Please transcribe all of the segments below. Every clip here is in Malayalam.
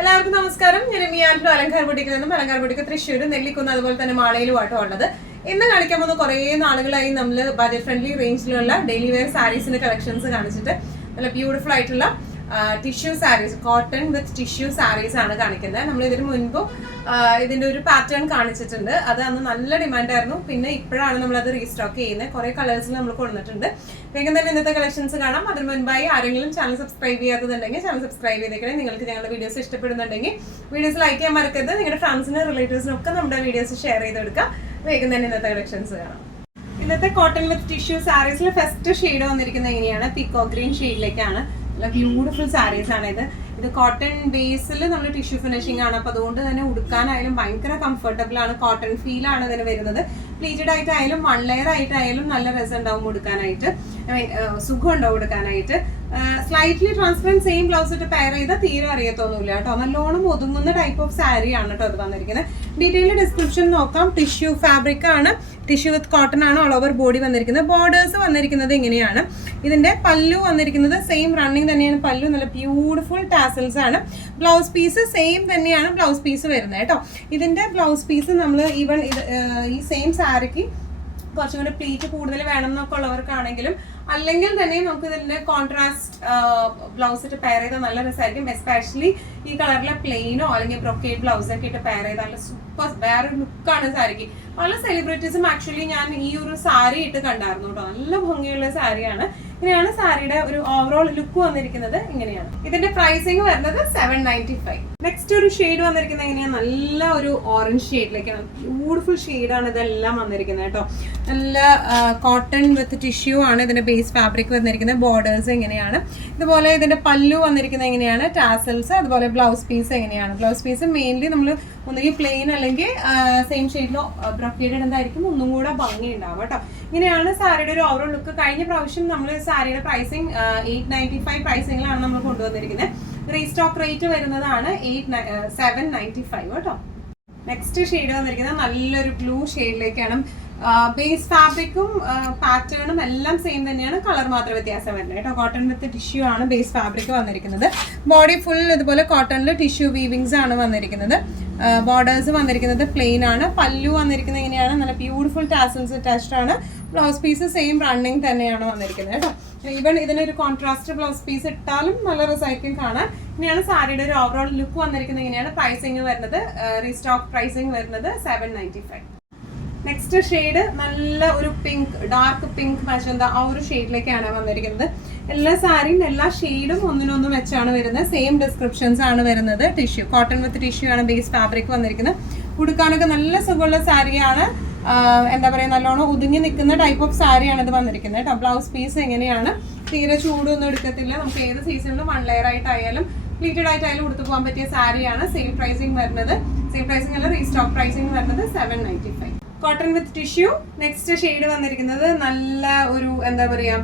എല്ലാവർക്കും നമസ്കാരം. ഞാൻ മിയാൻഡ്രോ അലങ്കാർ ബുട്ടിക്കിൽ നിന്നും അലങ്കാർ ബുട്ടിക്ക് തൃശ്ശൂർ നെല്ലിക്കുന്ന് അതുപോലെ തന്നെ മാളയിലുമായിട്ടും ഉള്ളത്. ഇന്ന് കാണിക്കാൻ പോകുന്ന കുറേ നാളുകളായി നമ്മൾ ബജറ്റ് ഫ്രണ്ട്ലി റേഞ്ചിലുള്ള ഡെയിലി വെയർ സാരീസിന്റെ കളക്ഷൻസ് കാണിച്ചിട്ട് നല്ല ബ്യൂട്ടിഫുൾ ആയിട്ടുള്ള tissue saris, cotton with tissue saris ആണ് കാണിക്കുന്നത്. നമ്മൾ ഇതിന് മുൻപും ഇതിന്റെ ഒരു പാറ്റേൺ കാണിച്ചിട്ടുണ്ട്. അത് അന്ന് നല്ല ഡിമാൻഡായിരുന്നു. പിന്നെ ഇപ്പോഴാണ് നമ്മൾ അത് റീസ്റ്റോക്ക് ചെയ്യുന്നത്. കുറെ കളേഴ്സിൽ നമ്മൾ കൊണ്ടുവന്നിട്ടുണ്ട്. വേഗം തന്നെ ഇന്നത്തെ കളക്ഷൻസ് കാണാം. അതിന് മുൻപായി ആരെങ്കിലും ചാനൽ സബ്സ്ക്രൈബ് ചെയ്യാത്തതുണ്ടെങ്കിൽ ചാനൽ സബ്സ്ക്രൈബ് ചെയ്തേക്കണേ. നിങ്ങൾക്ക് ഞങ്ങളുടെ വീഡിയോസ് ഇഷ്ടപ്പെടുന്നുണ്ടെങ്കിൽ വീഡിയോസ് ലൈക്ക് ചെയ്യാൻ മറക്കരുത്. നിങ്ങളുടെ ഫ്രണ്ട്സിനും റിലേറ്റീവ്സിനും ഒക്കെ നമ്മുടെ വീഡിയോസ് ഷെയർ ചെയ്തെടുക്കുക. വേഗം തന്നെ ഇന്നത്തെ കളക്ഷൻസ് കാണാം. ഇന്നത്തെ കോട്ടൺ വിത്ത് ടിഷ്യൂ സാരീസിൽ ഫസ്റ്റ് ഷെയ്ഡ് വന്നിരിക്കുന്നത് എങ്ങനെയാണ്? പീക്കോ ഗ്രീൻ ഷെയ്ഡിലേക്കാണ്. നല്ല ബ്യൂട്ടിഫുൾ സാരീസ് ആണ് ഇത് കോട്ടൺ ബേസിൽ നമ്മൾ ടിഷ്യൂ ഫിനിഷിംഗ് ആണ്. അപ്പൊ അതുകൊണ്ട് തന്നെ ഉടുക്കാനായാലും ഭയങ്കര കംഫർട്ടബിൾ ആണ്. കോട്ടൺ ഫീൽ ആണ് ഇതിന് വരുന്നത്. പ്ലീറ്റഡ് ആയിട്ടായാലും വൺ ലെയർ ആയിട്ടായാലും നല്ല രസം ഉണ്ടാവും ഉടുക്കാനായിട്ട്. സുഖം ഉണ്ടാവും ഉടുക്കാനായിട്ട്. സ്ലൈറ്റ്ലി ട്രാൻസ്പെറൻറ്റ് സെയിം ബ്ലൗസ് ഇട്ട് പെയർ ചെയ്താൽ തീരെ അറിയത്തൊന്നുമില്ല കേട്ടോ. നല്ലോണം ഒതുങ്ങുന്ന ടൈപ്പ് ഓഫ് സാരി ആണ് കേട്ടോ അത് വന്നിരിക്കുന്നത്. ഡീറ്റെയിൽ ഡിസ്ക്രിപ്ഷൻ നോക്കാം. ടിഷ്യൂ ഫാബ്രിക് ആണ്, ടിഷ്യൂ വിത്ത് കോട്ടൺ ആണ്. ഓൾ ഓവർ ബോഡി വന്നിരിക്കുന്നത്. ബോർഡേഴ്സ് വന്നിരിക്കുന്നത് ഇങ്ങനെയാണ്. ഇതിന്റെ പല്ലു വന്നിരിക്കുന്നത് സെയിം റണ്ണിങ് തന്നെയാണ് പല്ലു. നല്ല ബ്യൂട്ടിഫുൾ ടാസൽസ് ആണ്. ബ്ലൗസ് പീസ് സെയിം തന്നെയാണ് ബ്ലൗസ് പീസ് വരുന്നത് കേട്ടോ. ഇതിന്റെ ബ്ലൗസ് പീസ് നമ്മൾ ഈവൻ ഈ സെയിം സാരിക്ക് കുറച്ചും കൂടി പ്ലീറ്റ് കൂടുതൽ വേണം എന്നൊക്കെ ഉള്ളവർക്കാണെങ്കിലും അല്ലെങ്കിൽ തന്നെ നമുക്ക് ഇതിന്റെ കോൺട്രാസ്റ്റ് ബ്ലൗസ് ഇട്ട് പെയർ ചെയ്താൽ നല്ല രസമായിരിക്കും. എസ്പെഷ്യലി ഈ കളറിലെ പ്ലെയിനോ അല്ലെങ്കിൽ ബ്രൊക്കേഡ് ബ്ലൗസ് ഒക്കെ ഇട്ട് പെയർ ചെയ്താൽ നല്ല സൂപ്പർ വേറൊരു ലുക്കാണ് സാരിക്ക്. പല സെലിബ്രിറ്റീസും ആക്ച്വലി ഞാൻ ഈ ഒരു സാരി ഇട്ട് കണ്ടായിരുന്നു കേട്ടോ. നല്ല ഭംഗിയുള്ള സാരിയാണ്. ഇങ്ങനെയാണ് സാരിയുടെ ഒരു ഓവറോൾ ലുക്ക് വന്നിരിക്കുന്നത്. ഇങ്ങനെയാണ് ഇതിന്റെ പ്രൈസിങ് വരുന്നത് 795. നെക്സ്റ്റ് ഒരു ഷെയ്ഡ് വന്നിരിക്കുന്നത് എങ്ങനെയാണ്? നല്ല ഒരു ഓറഞ്ച് ഷെയ്ഡിലേക്കാണ്. ബ്യൂട്ടിഫുൾ ഷെയ്ഡാണ് ഇതെല്ലാം വന്നിരിക്കുന്നത് കേട്ടോ. നല്ല കോട്ടൺ വിത്ത് ടിഷ്യൂ ആണ് ഇതിന്റെ ബേസ് ഫാബ്രിക് വന്നിരിക്കുന്നത്. ബോർഡേഴ്സ് എങ്ങനെയാണ്? ഇതുപോലെ ഇതിന്റെ പല്ലു വന്നിരിക്കുന്നത് എങ്ങനെയാണ്? ടാസൽസ്. അതുപോലെ ബ്ലൗസ് പീസ് എങ്ങനെയാണ്? ബ്ലൗസ് പീസ് മെയിൻലി നമ്മൾ ഒന്നുകിൽ പ്ലെയിൻ അല്ലെങ്കിൽ സെയിം ഷെയ്ഡിലോ ബ്രൊക്കേഡഡ് എന്തായിരിക്കും ഒന്നും കൂടെ ഭംഗി ഉണ്ടാവും കേട്ടോ. ഇങ്ങനെയാണ് സാരിയുടെ ഒരു ഓവറോൾ ലുക്ക്. കഴിഞ്ഞ പ്രാവശ്യം നമ്മൾ സാരിയുടെ പ്രൈസിങ് 895 പ്രൈസിങ്ങിലാണ് നമ്മൾ കൊണ്ടുവന്നിരിക്കുന്നത്. റീസ്റ്റോക്ക് റേറ്റ് വരുന്നതാണ് 795 കേട്ടോ. നെക്സ്റ്റ് ഷെയ്ഡ് വന്നിരിക്കുന്നത് നല്ലൊരു ബ്ലൂ ഷെയ്ഡിലേക്കാണ്. ബേസ് ഫാബ്രിക്കും പാറ്റേണും എല്ലാം സെയിം തന്നെയാണ്. കളർ മാത്രം വ്യത്യാസം വരുന്നത് കേട്ടോ. കോട്ടൺ വിത്ത് ടിഷ്യൂ ആണ് ബേസ് ഫാബ്രിക് വന്നിരിക്കുന്നത്. ബോഡി ഫുൾ ഇതുപോലെ കോട്ടണിൽ ടിഷ്യൂ വീവിങ്സ് ആണ് വന്നിരിക്കുന്നത്. ബോർഡേഴ്സ് വന്നിരിക്കുന്നത് പ്ലെയിൻ ആണ്. പല്ലു വന്നിരിക്കുന്നത് ഇങ്ങനെയാണ്. നല്ല ബ്യൂട്ടിഫുൾ ടാസൽസ് അറ്റാച്ച്ഡ് ആണ്. ബ്ലൗസ് പീസ് സെയിം റണ്ണിങ് തന്നെയാണ് വന്നിരിക്കുന്നത് കേട്ടോ. ഈവൻ ഇതിനൊരു കോൺട്രാസ്റ്റ് ബ്ലൗസ് പീസ് ഇട്ടാലും നല്ല രസമായിരിക്കും കാണാൻ. ഇങ്ങനെയാണ് സാരിയുടെ ഒരു ഓവറോൾ ലുക്ക് വന്നിരിക്കുന്നത്. ഇങ്ങനെയാണ് പ്രൈസിങ് വരുന്നത്. റീസ്റ്റോക്ക് പ്രൈസിങ് വരുന്നത് 795. നെക്സ്റ്റ് ഷെയ്ഡ് നല്ല ഒരു പിങ്ക്, ഡാർക്ക് പിങ്ക് മജന്ത ആ ഒരു ഷെയ്ഡിലേക്കാണ് വന്നിരിക്കുന്നത്. എല്ലാ സാരിയും എല്ലാ ഷെയ്ഡും ഒന്നിനൊന്നും വെച്ചാണ് വരുന്നത്. സെയിം ഡിസ്ക്രിപ്ഷൻസ് ആണ് വരുന്നത്. ടിഷ്യൂ കോട്ടൺ വിത്ത് ടിഷ്യൂ ആണ് ബേസ് ഫാബ്രിക് വന്നിരിക്കുന്നത്. ഉടുക്കാനൊക്കെ നല്ല സുഖമുള്ള സാരിയാണ്. എന്താ പറയുക, നല്ലോണം ഒതുങ്ങി നിൽക്കുന്ന ടൈപ്പ് ഓഫ് സാരിയാണ് ഇത് വന്നിരിക്കുന്നത് കേട്ടോ. ബ്ലൗസ് പീസ് എങ്ങനെയാണ്? തീരെ ചൂടൊന്നും എടുക്കത്തില്ല. നമുക്ക് ഏത് സീസണിലും വൺ ലെയർ ആയിട്ടായാലും പ്ലീറ്റഡ് ആയിട്ടായാലും കൊടുത്തു പോകാൻ പറ്റിയ സാരിയാണ്. സെയിം പ്രൈസിങ് വരുന്നത്, സെയിം പ്രൈസിങ് അല്ല റീസ്റ്റോക്ക് പ്രൈസിങ് വരുന്നത് 795. Cotton with tissue. Next shade വന്നിരിക്കുന്നത് നല്ല ഒരു എന്താ പറയാ,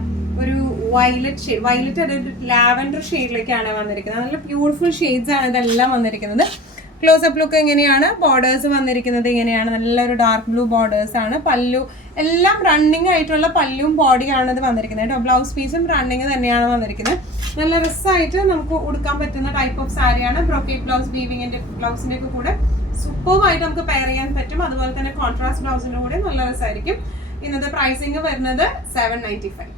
ഒരു വയലറ്റ് ഷെയ്ഡ്, വയലറ്റ് അതൊരു ലാവൻഡർ ഷെയ്ഡിലേക്കാണ് വന്നിരിക്കുന്നത്. നല്ല ബ്യൂട്ടിഫുൾ ഷെയ്ഡ്സ് ആണ് ഇതെല്ലാം വന്നിരിക്കുന്നത്. ക്ലോസപ്പ് ലുക്ക് എങ്ങനെയാണ്? ബോർഡേഴ്സ് വന്നിരിക്കുന്നത് ഇങ്ങനെയാണ്. നല്ലൊരു ഡാർക്ക് ബ്ലൂ ബോർഡേഴ്സ് ആണ്. പല്ലു എല്ലാം റണ്ണിങ് ആയിട്ടുള്ള പല്ലും ബോഡിയാണ് ഇത് വന്നിരിക്കുന്നത് കേട്ടോ. ബ്ലൗസ് പീസും റണ്ണിങ് തന്നെയാണ് വന്നിരിക്കുന്നത്. നല്ല രസമായിട്ട് നമുക്ക് ഉടുക്കാൻ പറ്റുന്ന ടൈപ്പ് ഓഫ് സാരിയാണ്. ബ്രൊക്കേഡ് ബ്ലൗസ് വീവിങ്ങിന്റെ ബ്ലൗസിന്റെ ഒക്കെ കൂടെ സൂപ്പർവായിട്ട് നമുക്ക് പെയർ ചെയ്യാൻ പറ്റും. അതുപോലെ തന്നെ കോൺട്രാസ്റ്റ് ബ്ലൗസിന്റെ കൂടെ നല്ല രസമായിരിക്കും. ഇന്നത്തെ പ്രൈസിങ് വരുന്നത് 795.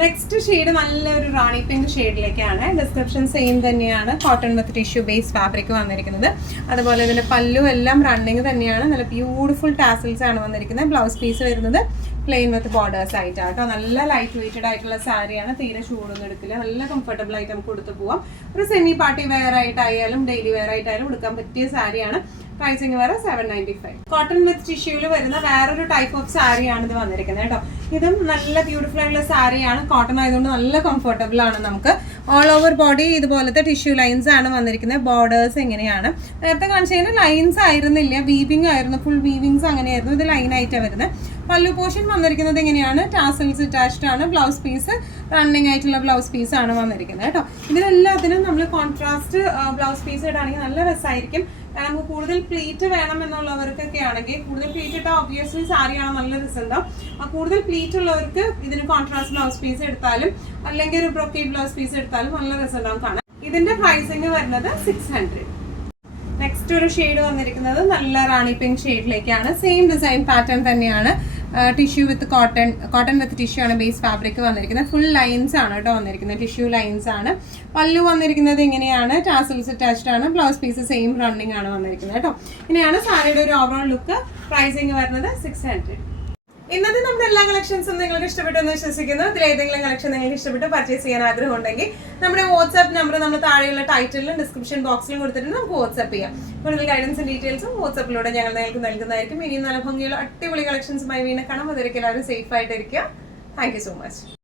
നെക്സ്റ്റ് ഷെയ്ഡ് നല്ലൊരു റാണി പിങ്ക് ഷെയ്ഡിലേക്കാണ്. ഡിസ്ക്രിപ്ഷൻ സെയിം തന്നെയാണ്. Cotton with tissue base fabric വന്നിരിക്കുന്നത്. അതുപോലെ ഇതിന്റെ പല്ലു എല്ലാം റണ്ണിങ് തന്നെയാണ്. നല്ല ബ്യൂട്ടിഫുൾ ടാസൽസ് ആണ് വന്നിരിക്കുന്നത്. ബ്ലൗസ് പീസ് വരുന്നത് പ്ലെയിൻ വിത്ത് ബോർഡേഴ്സ് ആയിട്ടാണ് കേട്ടോ. നല്ല ലൈറ്റ് വെയ്റ്റഡ് ആയിട്ടുള്ള സാരിയാണ്. തീരെ ചൂടൊന്നും എടുക്കില്ല. നല്ല കംഫർട്ടബിൾ ആയിട്ട് നമുക്ക് കൊടുത്തു പോവാം. ഒരു സെമി പാർട്ടി വെയർ ആയിട്ടായാലും ഡെയിലി വെയർ ആയിട്ടായാലും എടുക്കാൻ പറ്റിയ സാരിയാണ്. പ്രൈസിങ് വരെ 795. കോട്ടൺ വിത്ത് ടിഷ്യൂവിൽ വരുന്ന വേറൊരു ടൈപ്പ് ഓഫ് സാരിയാണ് ഇത് വന്നിരിക്കുന്നത് കേട്ടോ. ഇതും നല്ല ബ്യൂട്ടിഫുൾ ആയിട്ടുള്ള സാരിയാണ്. കോട്ടൺ ആയതുകൊണ്ട് നല്ല കംഫർട്ടബിൾ ആണ് നമുക്ക്. ഓൾ ഓവർ ബോഡി ഇതുപോലത്തെ ടിഷ്യൂ ലൈൻസ് ആണ് വന്നിരിക്കുന്നത്. ബോർഡേഴ്സ് എങ്ങനെയാണ്? നേരത്തെ കാണിച്ചതിന് ലൈൻസ് ആയിരുന്നില്ല, വീവിംഗ് ആയിരുന്നു. ഫുൾ വീവിങ്സ് അങ്ങനെയായിരുന്നു. ഇത് ലൈൻ ആയിട്ടാണ് വരുന്നത്. പല്ലു പോർഷൻ വന്നിരിക്കുന്നത് എങ്ങനെയാണ്? ടാസൽസ് അറ്റാച്ച്ഡ് ആണ്. ബ്ലൗസ് പീസ് റണ്ണിങ് ആയിട്ടുള്ള ബ്ലൗസ് പീസ് ആണ് വന്നിരിക്കുന്നത് കേട്ടോ. ഇതിനെല്ലാത്തിനും നമ്മൾ കോൺട്രാസ്റ്റ് ബ്ലൗസ് പീസ് ഇടാണെങ്കിൽ നല്ല രസമായിരിക്കും. നമുക്ക് കൂടുതൽ പ്ലീറ്റ് വേണം എന്നുള്ളവർക്കൊക്കെ ആണെങ്കിൽ കൂടുതൽ പ്ലീറ്റ് ഇട്ടാൽ ഒബ്വിയസ്ലി സാരിയാണ് നല്ല രസം ഉണ്ടാവും. കൂടുതൽ പ്ലീറ്റ് ഉള്ളവർക്ക് ഇതിന് കോൺട്രാസ്റ്റ് ബ്ലൗസ് പീസ് എടുത്താലും അല്ലെങ്കിൽ ഒരു ബ്രൊക്കേഡ് ബ്ലൗസ് പീസ് എടുത്താലും നല്ല രസം ഉണ്ടാവും കാണാൻ. ഇത് ഇതിന്റെ പ്രൈസിങ് വരുന്നത് 600. നെക്സ്റ്റ് ഒരു ഷെയ്ഡ് വന്നിരിക്കുന്നത് നല്ല റാണി പിങ്ക് ഷെയ്ഡിലേക്കാണ്. സെയിം ഡിസൈൻ പാറ്റേൺ തന്നെയാണ്. Tissue with cotton with tissue ആണ് ബേസ് ഫാബ്രിക് വന്നിരിക്കുന്നത്. ഫുൾ ലൈൻസ് ആണ് കേട്ടോ വന്നിരിക്കുന്നത്, ടിഷ്യൂ ലൈൻസ് ആണ്. പല്ലു വന്നിരിക്കുന്നത് ഇങ്ങനെയാണ്, ടാസൽസ് അറ്റാച്ച്ഡ് ആണ്. ബ്ലൗസ് പീസ് സെയിം റണ്ണിങ് ആണ് വന്നിരിക്കുന്നത് കേട്ടോ. ഇങ്ങനെയാണ് സാരിയുടെ ഒരു ഓവറോൾ ലുക്ക്. പ്രൈസിങ് വരുന്നത് 600. ഇന്നത്തെ നമ്മുടെ എല്ലാ കളക്ഷൻസും നിങ്ങൾക്ക് ഇഷ്ടപ്പെട്ടു എന്ന് വിശ്വസിക്കുന്നു. ഇതിൽ ഏതെങ്കിലും കളക്ഷൻ നിങ്ങൾക്ക് ഇഷ്ടപ്പെട്ട് പർച്ചേസ് ചെയ്യാൻ ആഗ്രഹം ഉണ്ടെങ്കിൽ നമ്മുടെ വാട്സ്ആപ്പ് നമ്പർ നമ്മൾ താഴെയുള്ള ടൈറ്റിലും ഡിസ്ക്രിപ്ഷൻ ബോക്സിലും കൊടുത്തിട്ട് നമുക്ക് വാട്സ്ആപ്പ് ചെയ്യാം. കൂടുതൽ ഗൈഡൻസും ഡീറ്റെയിൽസും വാട്സ്ആപ്പിലൂടെ ഞങ്ങൾ നിങ്ങൾക്ക് നൽകുന്നതായിരിക്കും. ഇനിയും നല്ല ഭംഗിയുള്ള അടിപൊളി കളക്ഷൻസുമായി വീണ്ടും കാണാം. അതൊരിക്കലും എല്ലാവരും സേഫ് ആയിട്ടിരിക്കുക. Thank you so much.